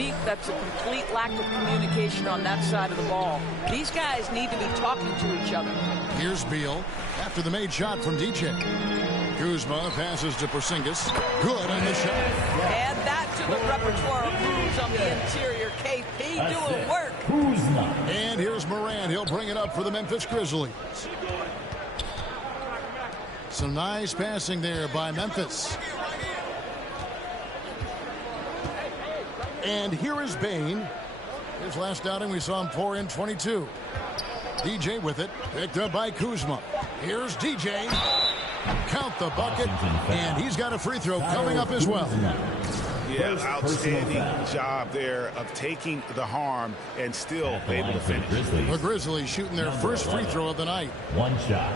me, that's a complete lack of communication on that side of the ball. These guys need to be talking to each other. Here's Beal after the made shot from DJ. Kuzma passes to Porzingis. Good on the shot. Add that to the repertoire of moves on the interior. KP doing work. And here's Morant. He'll bring it up for the Memphis Grizzlies. Some nice passing there by Memphis. And here is Bane. His last outing, we saw him pour in 22. DJ with it. Picked up by Kuzma. Here's DJ. Count the bucket. And he's got a free throw coming up as well. Yeah, outstanding job there of taking the harm and still able to finish. The Grizzlies shooting their first free throw of the night. One shot.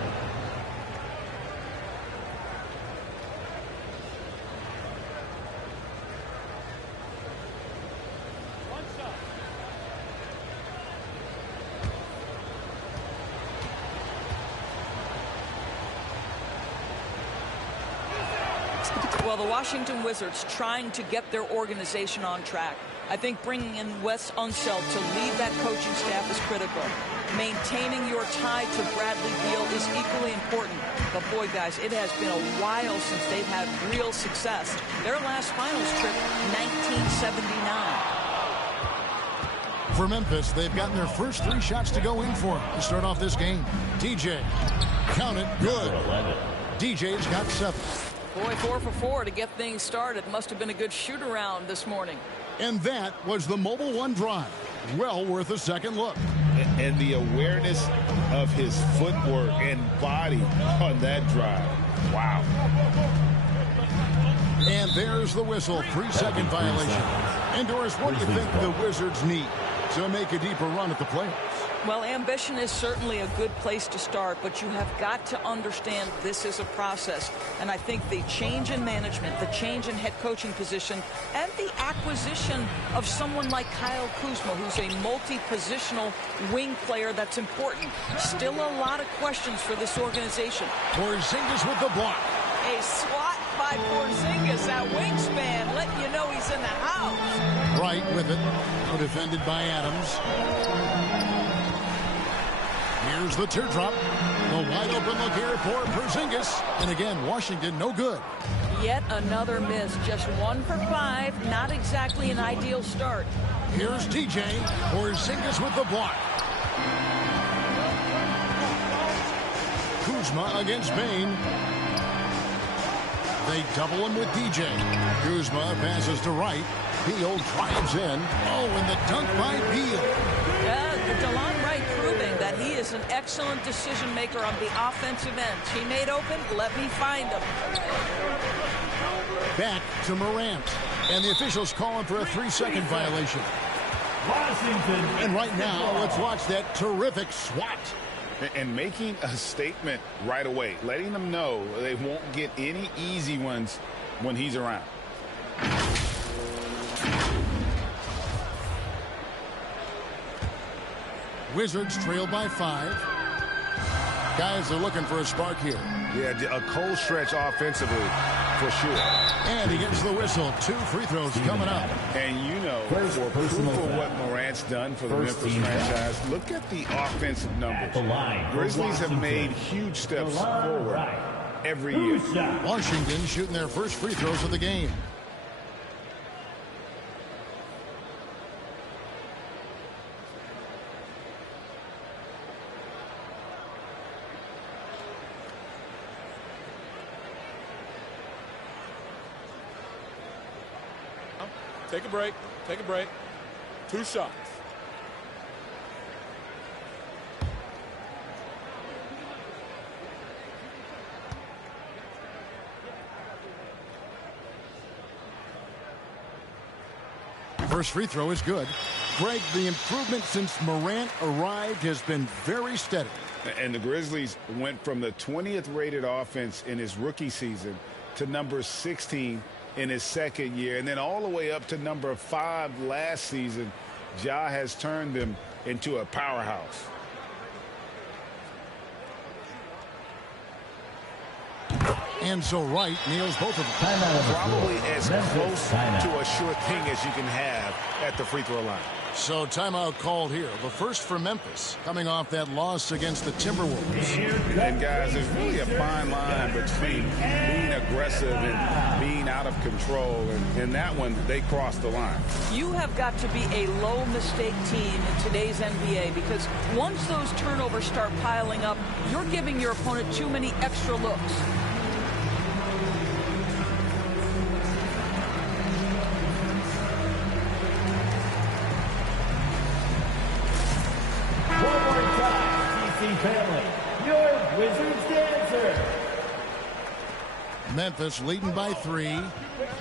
Well, the Washington Wizards trying to get their organization on track. I think bringing in Wes Unseld to lead that coaching staff is critical. Maintaining your tie to Bradley Beal is equally important. But boy, guys, it has been a while since they've had real success. Their last finals trip, 1979. For Memphis, they've gotten their first 3 shots to go in for to start off this game. DJ, count it, good. DJ's got 7. Boy, 4 for 4 to get things started. Must have been a good shoot-around this morning. And that was the Mobile One drive. Well worth a second look. And the awareness of his footwork and body on that drive. Wow. And there's the whistle. 3-second violation. And Doris, what do you think the Wizards need to make a deeper run at the playoffs? Well, ambition is certainly a good place to start, but you have got to understand this is a process. And I think the change in management, the change in head coaching position, and the acquisition of someone like Kyle Kuzma, who's a multi-positional wing player that's important. Still a lot of questions for this organization. Porzingis with the block. A swat by Porzingis, that wingspan, letting you know he's in the house. Right with it. Now defended by Adams. Here's the teardrop. The wide open look here for Porzingis. And again, Washington no good. Yet another miss. Just 1 for 5. Not exactly an ideal start. Here's DJ. Porzingis with the block. Kuzma against Bane. They double him with DJ. Kuzma passes to right. Beal drives in. Oh, and the dunk by Beal. DeLon Wright proving that he is an excellent decision maker on the offensive end. Teammate open, let me find him. Back to Morant. And the officials calling for a 3-second violation. Washington. And right now, let's watch that terrific swat. And making a statement right away, letting them know they won't get any easy ones when he's around. Wizards trail by 5. Guys are looking for a spark here. Yeah, a cold stretch offensively for sure. And he gets the whistle. 2 free throws coming up. And you know, for proof of what Morant's done for the Memphis franchise, look at the offensive numbers. Grizzlies have made huge steps forward every year. Washington shooting their first free throws of the game. Take a break. Take a break. 2 shots. First free throw is good. Greg, the improvement since Morant arrived has been very steady. And the Grizzlies went from the 20th rated offense in his rookie season to number 16 in his second year, and then all the way up to number 5 last season. Ja has turned them into a powerhouse. And so Wright nails both of them. Probably as close to a sure thing as you can have at the free throw line. So timeout called here. The first for Memphis, coming off that loss against the Timberwolves. And guys, there's really a fine line between being aggressive and being out of control. And in that one, they crossed the line. You have got to be a low mistake team in today's NBA, because once those turnovers start piling up, you're giving your opponent too many extra looks. Family, your Wizards dancer. Memphis leading by 3.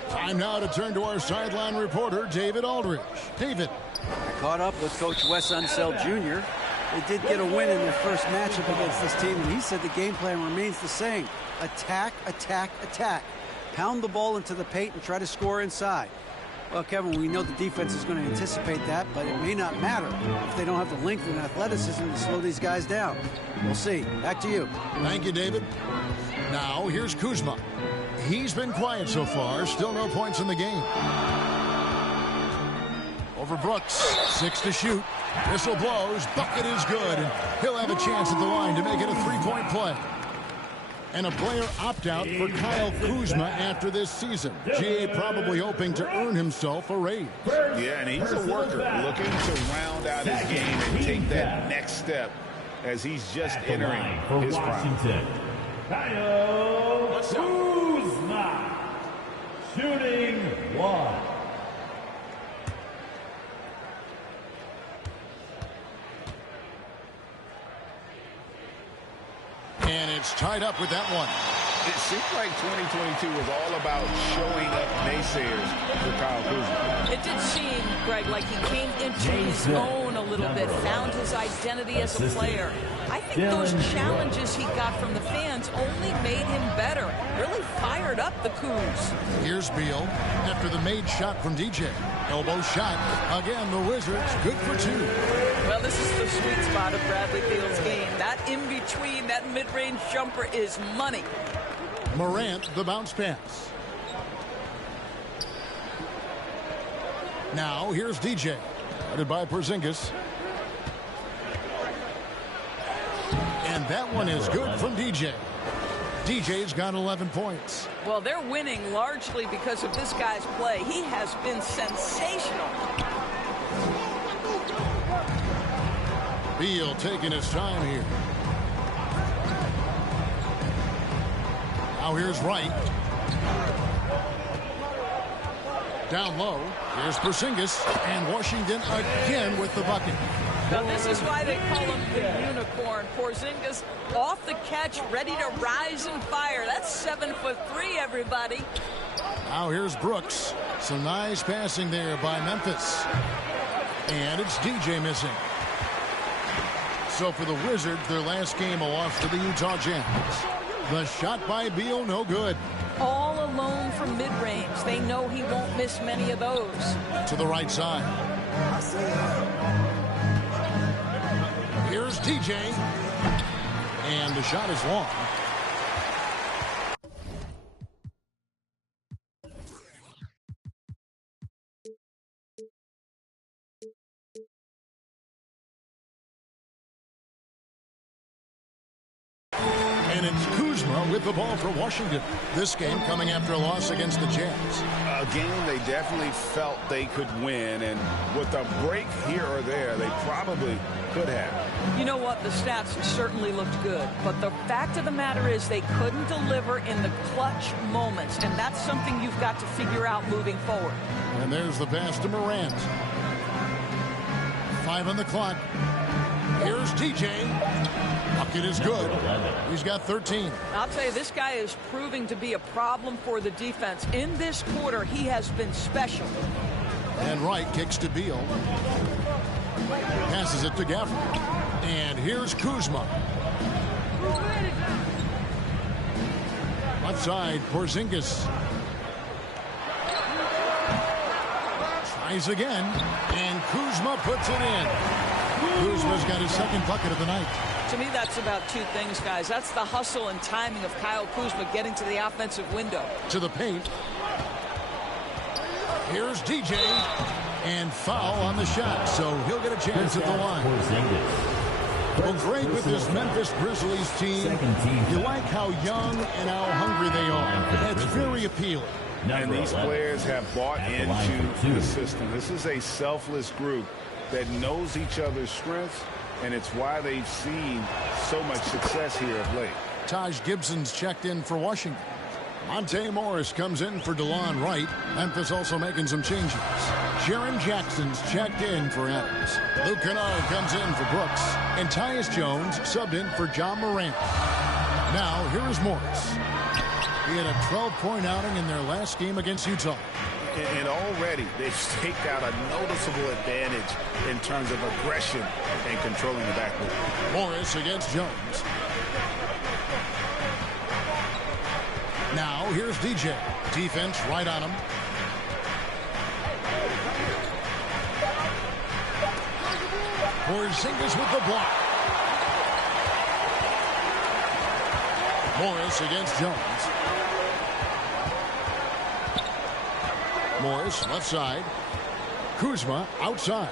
Time now to turn to our sideline reporter, David Aldridge. David. I caught up with Coach Wes Unseld Jr. They did get a win in their first matchup against this team, and he said the game plan remains the same. Attack, attack, attack. Pound the ball into the paint and try to score inside. Well, Kevin, we know the defense is going to anticipate that, but it may not matter if they don't have the length and athleticism to slow these guys down. We'll see. Back to you. Thank you, David. Now, here's Kuzma. He's been quiet so far. Still no points in the game. Over Brooks. 6 to shoot. Whistle blows. Bucket is good. And he'll have a chance at the line to make it a 3-point play. And a player opt-out for Kyle Kuzma after this season. GA probably hoping to earn himself a raise. Yeah, and he's a worker looking to round out his game and take that next step as he's just entering his prime. Kyle Kuzma, shooting 1. And it's tied up with that one. It seemed like 2022 was all about showing up naysayers for Kyle Kuzma. It did seem, Greg, like he came into his own a little bit, found his identity as a player. I think those challenges he got from the fans only made him better. Really fired up the Kuz. Here's Beal after the made shot from DJ. Elbow shot. Again, the Wizards good for 2. Well, this is the sweet spot of Bradley Beal's game. That in-between, that mid-range jumper is money. Morant, the bounce pass. Now, here's DJ. Guarded by Porzingis. And that one is good from DJ. DJ's got 11 points. Well, they're winning largely because of this guy's play. He has been sensational. Beal taking his time here. Now here's Wright. Down low. Here's Porzingis. And Washington again with the bucket. Now, this is why they call him the unicorn. Porzingis off the catch, ready to rise and fire. That's 7'3", everybody. Now here's Brooks. Some nice passing there by Memphis. And it's DJ missing. So for the Wizards, their last game, a loss to the Utah Jazz. The shot by Beal, no good. All alone from mid-range. They know he won't miss many of those. To the right side. Here's DJ. And the shot is long. And it's Kuzma with the ball for Washington. This game coming after a loss against the Jazz. A game they definitely felt they could win, and with a break here or there, they probably could have. You know what? The stats certainly looked good, but the fact of the matter is they couldn't deliver in the clutch moments, and that's something you've got to figure out moving forward. And there's the pass to Morant. 5 on the clock. Here's DJ. Bucket is good. He's got 13. I'll tell you, this guy is proving to be a problem for the defense. In this quarter, he has been special. And Wright kicks to Beal. Passes it to Gafford. And here's Kuzma. Left side, Porzingis. Tries again. And Kuzma puts it in. Kuzma's got his second bucket of the night. To me, that's about two things, guys. That's the hustle and timing of Kyle Kuzma getting to the offensive window. To the paint. Here's DJ. And foul on the shot, so he'll get a chance at the line. Well, great with this Memphis Grizzlies team. You like how young and how hungry they are. That's very appealing. And these players have bought into the system. This is a selfless group that knows each other's strengths, and it's why they've seen so much success here of late. Taj Gibson's checked in for Washington. Monte Morris comes in for DeLon Wright. Memphis also making some changes. Jaren Jackson's checked in for Adams. Luke Kennard comes in for Brooks. And Tyus Jones subbed in for John Morant. Now, here is Morris. He had a 12-point outing in their last game against Utah. And already they've staked out a noticeable advantage in terms of aggression and controlling the backcourt. Morris against Jones. Now, here's DJ. Defense right on him. Porzingis with the block. Morris against Jones. Morris left side. Kuzma outside.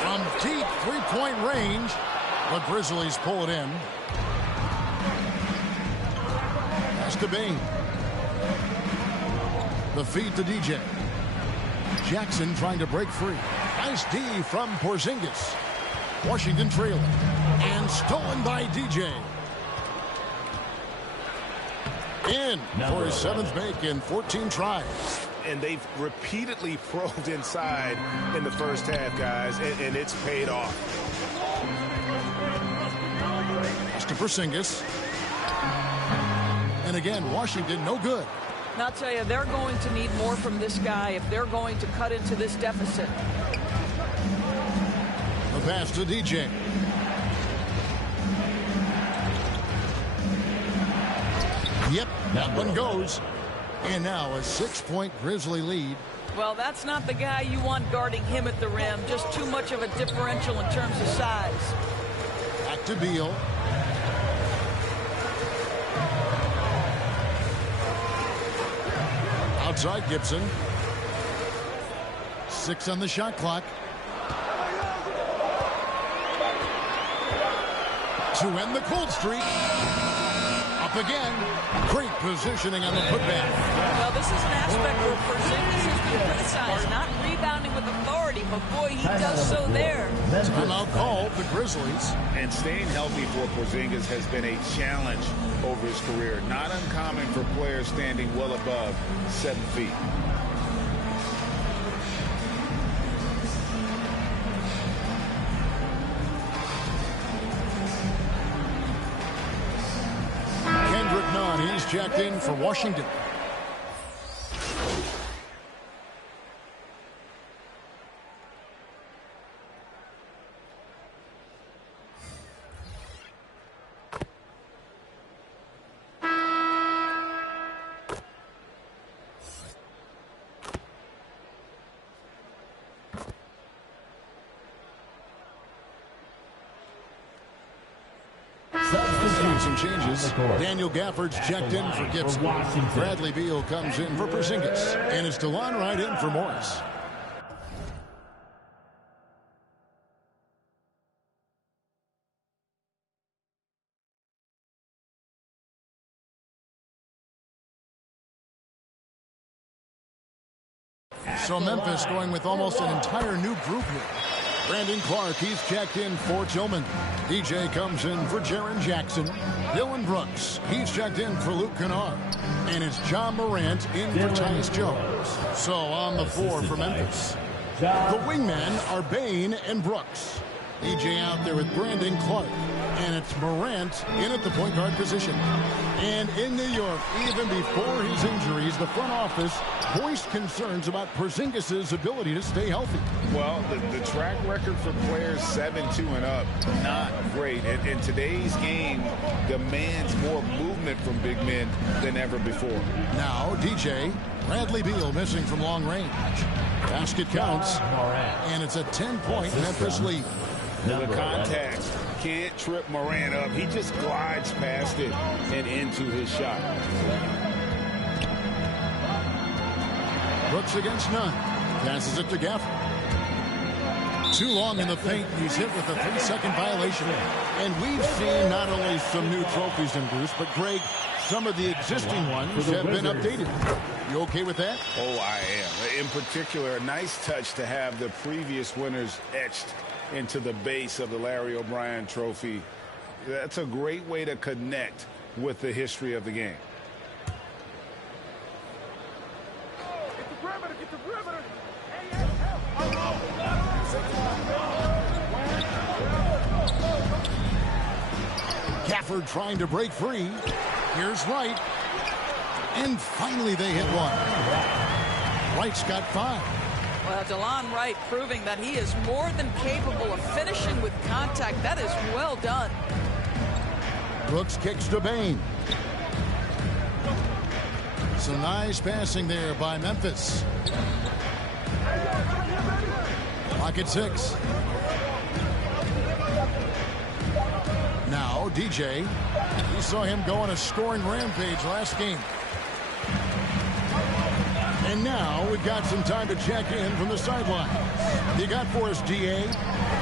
From deep three-point range, the Grizzlies pull it in. Pass to Bing. The feed to DJ. Jackson trying to break free. Nice D from Porzingis. Washington trailing. And stolen by DJ. In for his 7th make in 14 tries. And they've repeatedly probed inside in the first half, guys, and it's paid off. Pass to Porzingis. And again, Washington no good. And I'll tell you, they're going to need more from this guy if they're going to cut into this deficit. The pass to DJ. Yep, that one goes. And now a 6-point Grizzly lead. Well, that's not the guy you want guarding him at the rim. Just too much of a differential in terms of size. Back to Beal. Outside Gibson. 6 on the shot clock. To end the cold streak. Up again. Great positioning on the putback. Well, this is an aspect where Porzingis has been criticized, not rebounding with authority, but boy, he does so there. Timeout called the Grizzlies. And staying healthy for Porzingis has been a challenge over his career. Not uncommon for players standing well above 7 feet. Kendrick Nunn, he's checked in for Washington. Some changes. Daniel Gafford's checked in for Gibson. Bradley Beal comes in for Porzingis. And it's DeLon Wright in for Morris. So Memphis going with almost an entire new group here. Brandon Clark, he's checked in for Tillman. DJ comes in for Jaren Jackson. Dillon Brooks, he's checked in for Luke Kennard. And it's John Morant in for Tyus Jones. So on the floor for Memphis. The wingmen are Bane and Brooks. DJ out there with Brandon Clark. And it's Morant in at the point guard position. And in New York, even before his injuries, the front office voiced concerns about Porzingis' ability to stay healthy. Well, the track record for players 7-2 and up, not great. And today's game demands more movement from big men than ever before. Now, DJ, Bradley Beal missing from long range. Basket counts, and it's a 10-point Memphis lead. The contact can't trip Morant up. He just glides past it and into his shot. Brooks against none. Passes it to Gafford. Too long in the paint. He's hit with a 3-second violation. And we've seen not only some new trophies in Bruce, but Greg, some of the existing ones have been updated. You okay with that? Oh, I am. In particular, a nice touch to have the previous winners etched into the base of the Larry O'Brien trophy. That's a great way to connect with the history of the game. Gafford trying to break free. Here's Wright. And finally they hit one. Wright's got 5. Well, Delon Wright proving that he is more than capable of finishing with contact. That is well done. Brooks kicks to Bane. Some nice passing there by Memphis. Clock at 6. Now, DJ. We saw him go on a scoring rampage last game. And now we've got some time to check in from the sideline. You got for us, DA?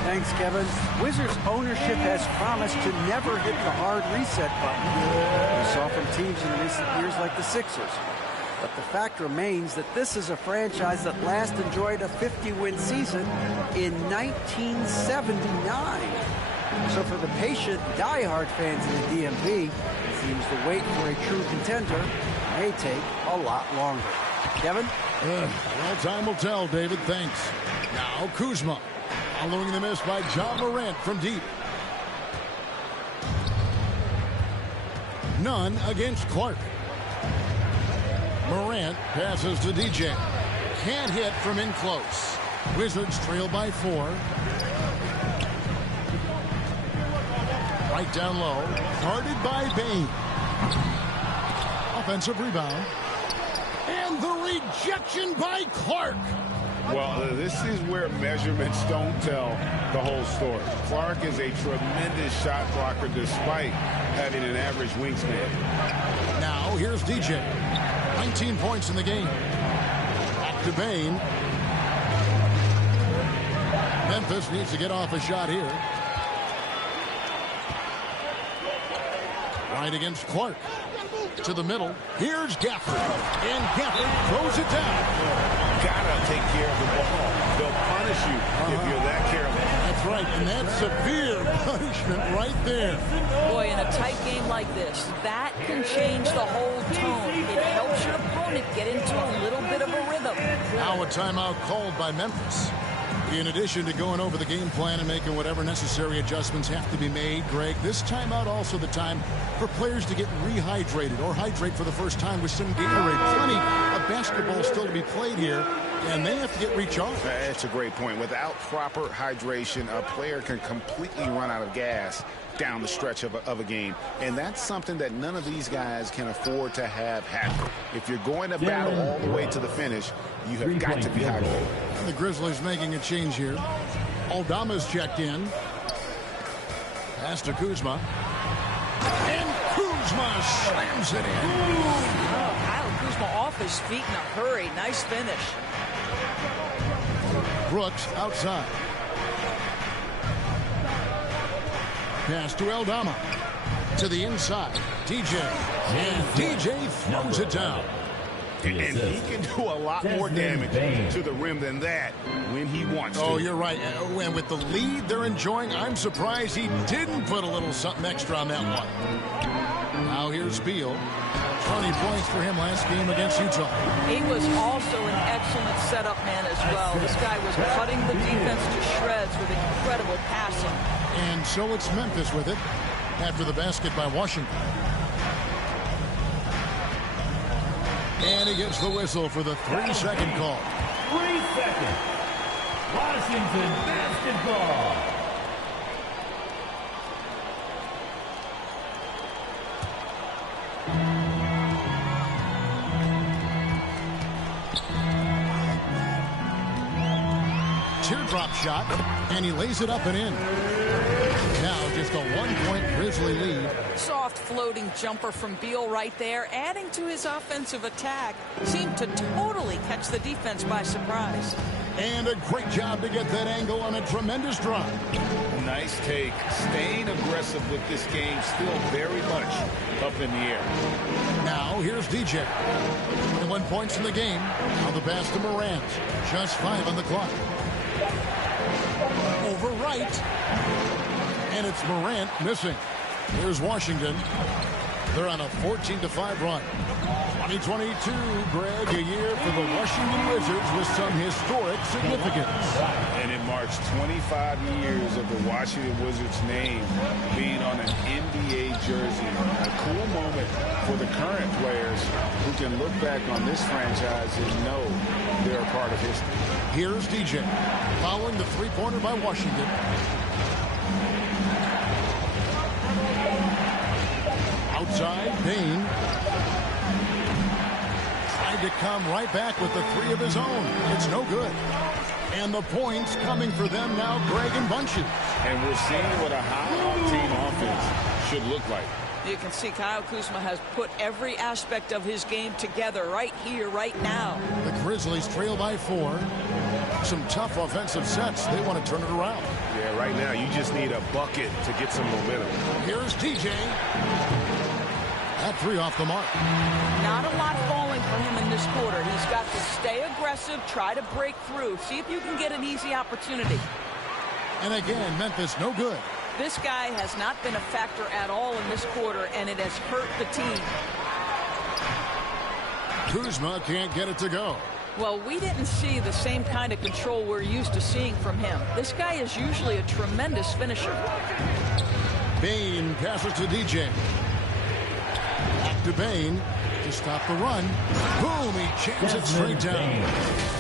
Thanks, Kevin. Wizards ownership has promised to never hit the hard reset button. We saw from teams in recent years like the Sixers. But the fact remains that this is a franchise that last enjoyed a 50-win season in 1979. So for the patient, diehard fans in the DMV, it seems the wait for a true contender may take a lot longer. Kevin? Well, time will tell, David. Thanks. Now, Kuzma. Following the miss by John Morant from deep. None against Clark. Morant passes to DJ. Can't hit from in close. Wizards trail by 4. Right down low. Guarded by Bane. Offensive rebound. And the rejection by Clark. Well, this is where measurements don't tell the whole story. Clark is a tremendous shot blocker despite having an average wingspan. Now, here's DJ. 19 points in the game. Back to Bane. Memphis needs to get off a shot here. Right against Clark. To the middle. Here's Gafford. And Gafford throws it down. Gotta take care of the ball. They'll punish you if you're that careless. That's right. And that's severe punishment right there. Boy, in a tight game like this, that can change the whole tone. It helps your opponent get into a little bit of a rhythm. Now a timeout called by Memphis. In addition to going over the game plan and making whatever necessary adjustments have to be made, Greg, this timeout also the time for players to get rehydrated or hydrate for the first time with some Gatorade. Plenty of basketball still to be played here, and they have to get recharged. That's a great point. Without proper hydration, a player can completely run out of gas down the stretch of a game. And that's something that none of these guys can afford to have happen. If you're going to battle all the way to the finish, you have got to be hydrated. And the Grizzlies making a change here. Aldama's checked in. Pass to Kuzma. And Kuzma slams it in. Kyle Kuzma off his feet in a hurry. Nice finish. Brooks outside. Pass to Aldama. To the inside. DJ. And DJ throws it down. And he can do a lot more damage to the rim than that when he wants to. Oh, you're right. And with the lead they're enjoying, I'm surprised he didn't put a little something extra on that one. Now here's Beal. 20 points for him last game against Utah. He was also an excellent setup man as well. This guy was cutting the defense to shreds with incredible passing. And so it's Memphis with it after the basket by Washington. And he gets the whistle for the 3-second call. 3 seconds. Washington basketball. Teardrop shot, and he lays it up and in. Now just a 1-point Grizzly lead. Soft floating jumper from Beal right there, adding to his offensive attack. Seemed to totally catch the defense by surprise. And a great job to get that angle on a tremendous drive. Nice take. Staying aggressive with this game, still very much up in the air. Now here's DJ. 21 points in the game. Now the pass to Morant. Just 5 on the clock. Over right. And it's Morant missing. Here's Washington. They're on a 14-5 run. 2022, Greg, a year for the Washington Wizards with some historic significance. And it marks 25 years of the Washington Wizards name being on an NBA jersey. A cool moment for the current players who can look back on this franchise and know they're a part of history. Here's DJ following the three-pointer by Washington. Outside, Bane tried to come right back with the 3 of his own. It's no good. And the points coming for them now, Greg, in bunches. And we're seeing what a high-octane offense should look like. You can see Kyle Kuzma has put every aspect of his game together right here, right now. The Grizzlies trail by 4. Some tough offensive sets. They want to turn it around. Yeah, right now you just need a bucket to get some momentum. Here's DJ. That 3 off the mark. Not a lot falling for him in this quarter. He's got to stay aggressive, try to break through, see if you can get an easy opportunity. And again, Memphis no good. This guy has not been a factor at all in this quarter, and it has hurt the team. Kuzma can't get it to go. Well, we didn't see the same kind of control we're used to seeing from him. This guy is usually a tremendous finisher. Bane passes to DJ. Back to Bane to stop the run. Boom, he jams it straight down.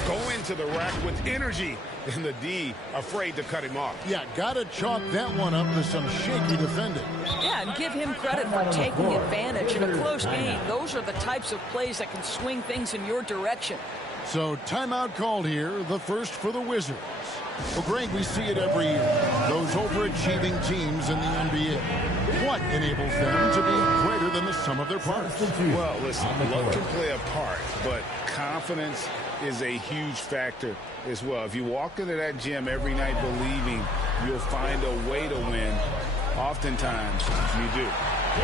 Go into the rack with energy, and the D afraid to cut him off. Yeah, gotta chalk that one up to some shaky defending. Yeah, and give him credit for taking advantage in a close game. Those are the types of plays that can swing things in your direction. So timeout called here, the first for the Wizards. Well, Greg, we see it every year. Those overachieving teams in the NBA. What enables them to be greater than the sum of their parts? Well, listen, luck can play a part, but confidence is a huge factor as well. If you walk into that gym every night believing you'll find a way to win, oftentimes you do.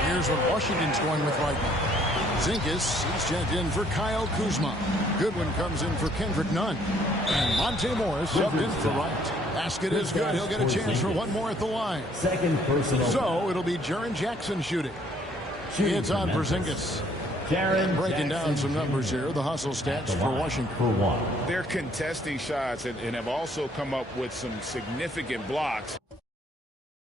Here's what Washington's going with right now. Zinkas, he's checked in for Kyle Kuzma. Goodwin comes in for Kendrick Nunn. And Monte Morris subbed in for Wright. Basket is good. He'll get a chance for one more at the line. Second personal. So it'll be Jaren Jackson shooting. It's on for Zingas. Breaking down some numbers here. The hustle stats for Washington. They're contesting shots and have also come up with some significant blocks.